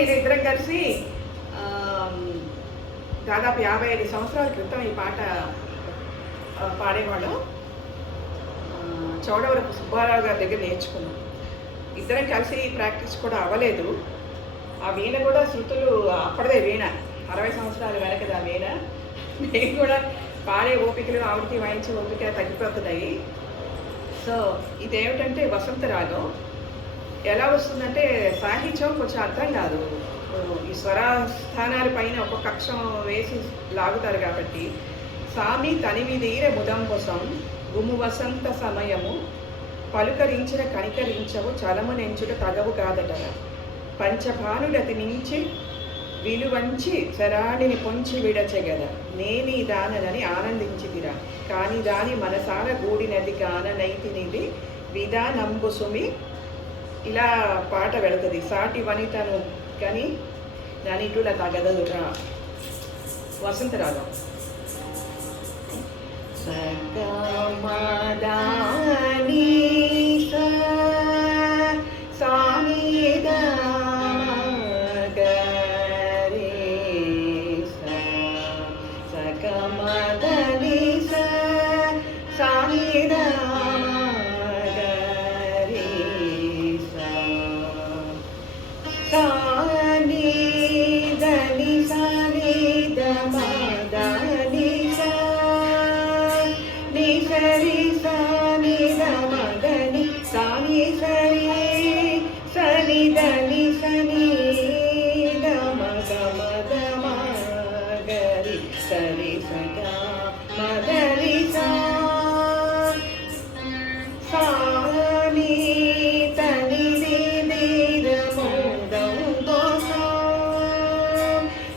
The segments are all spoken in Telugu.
నేను ఇద్దరం కలిసి దాదాపు 55 సంవత్సరాల క్రితం ఈ పాట పాడేవాళ్ళం. చౌడవరపు సుబ్బారావు గారి దగ్గర నేర్చుకున్నాం. ఇద్దరం కలిసి ప్రాక్టీస్ కూడా అవ్వలేదు. ఆ వీణ కూడా శృతులు అప్పటిదే వీణ 60 సంవత్సరాల వెనకది ఆ వీణ. నేను కూడా పాడే ఓపికలు ఆవిడకి వాయించే ఓపిక తగ్గిపోతున్నాయి. సో ఇదేమిటంటే వసంత రాగం. ఎలా వస్తుందంటే సాహిత్యం కొంచెం అర్థం కాదు. ఈ స్వరస్థానాల పైన ఒక్కొక్క అక్షరం వేసి లాగుతారు కాబట్టి సామి తనివిదీర ముదం కోసం గుము వసంత సమయము పలుకరించిన కనికరించవు చలమునెంచుట తగవు కాదట. పంచభానుడతి నుంచి విలువంచి చరాడిని పొంచి విడచెగద నేని దానని ఆనందించితిరా కాని దాని మనసార గూడినది గాననైతినిది విధానంబు సుమి. ఇలా పాట వెళుతుంది. సాటి వనితను కానీ దానిటుల తగదదురా. వసంతరాగం. సగమదాని సరి సగా మదరి సాని తని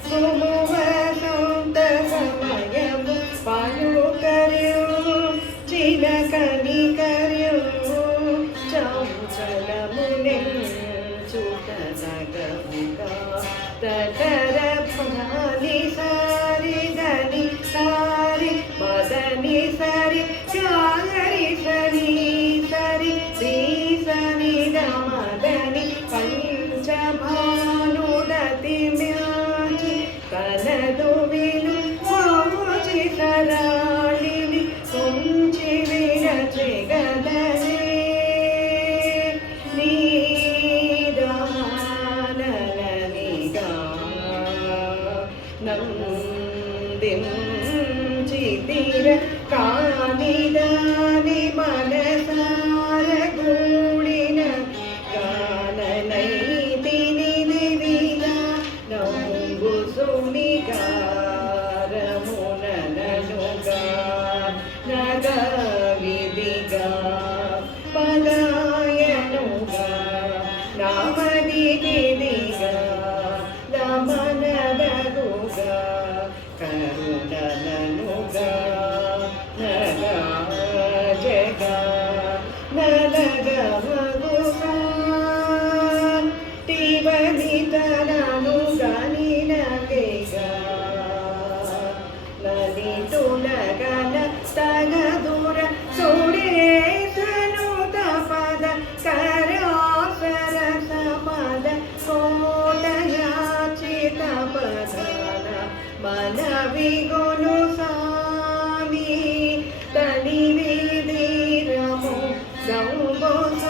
గుమువసంత సమయము పలుకర్యు చిలకని కర్యు చంచలమునే చుట సగముగా తటర పని సారి దని సారి మదని సరి చారి సరి సరి శ్రీ సని మదని పంచభానుడతి మ్యాచి కనదు విను మోచి సరాళిని కుంచి విరచి గదని నందించితిర కానిదాని మనసార గూడిన గాననైతినిది విధానంబు సుమిగారముననుగా నగ విధిగా పదాయనుగా నామదిదిగా నమనదగుగా కరుణననుగా నగా జగా నలగమగుగా తివనితననుగా నినగేగా నలితులగన తగదుర సురేశను తపద కరాసర సపద కోటయాచిత పదన మన విగును సామి తని విధిరము గౌబోస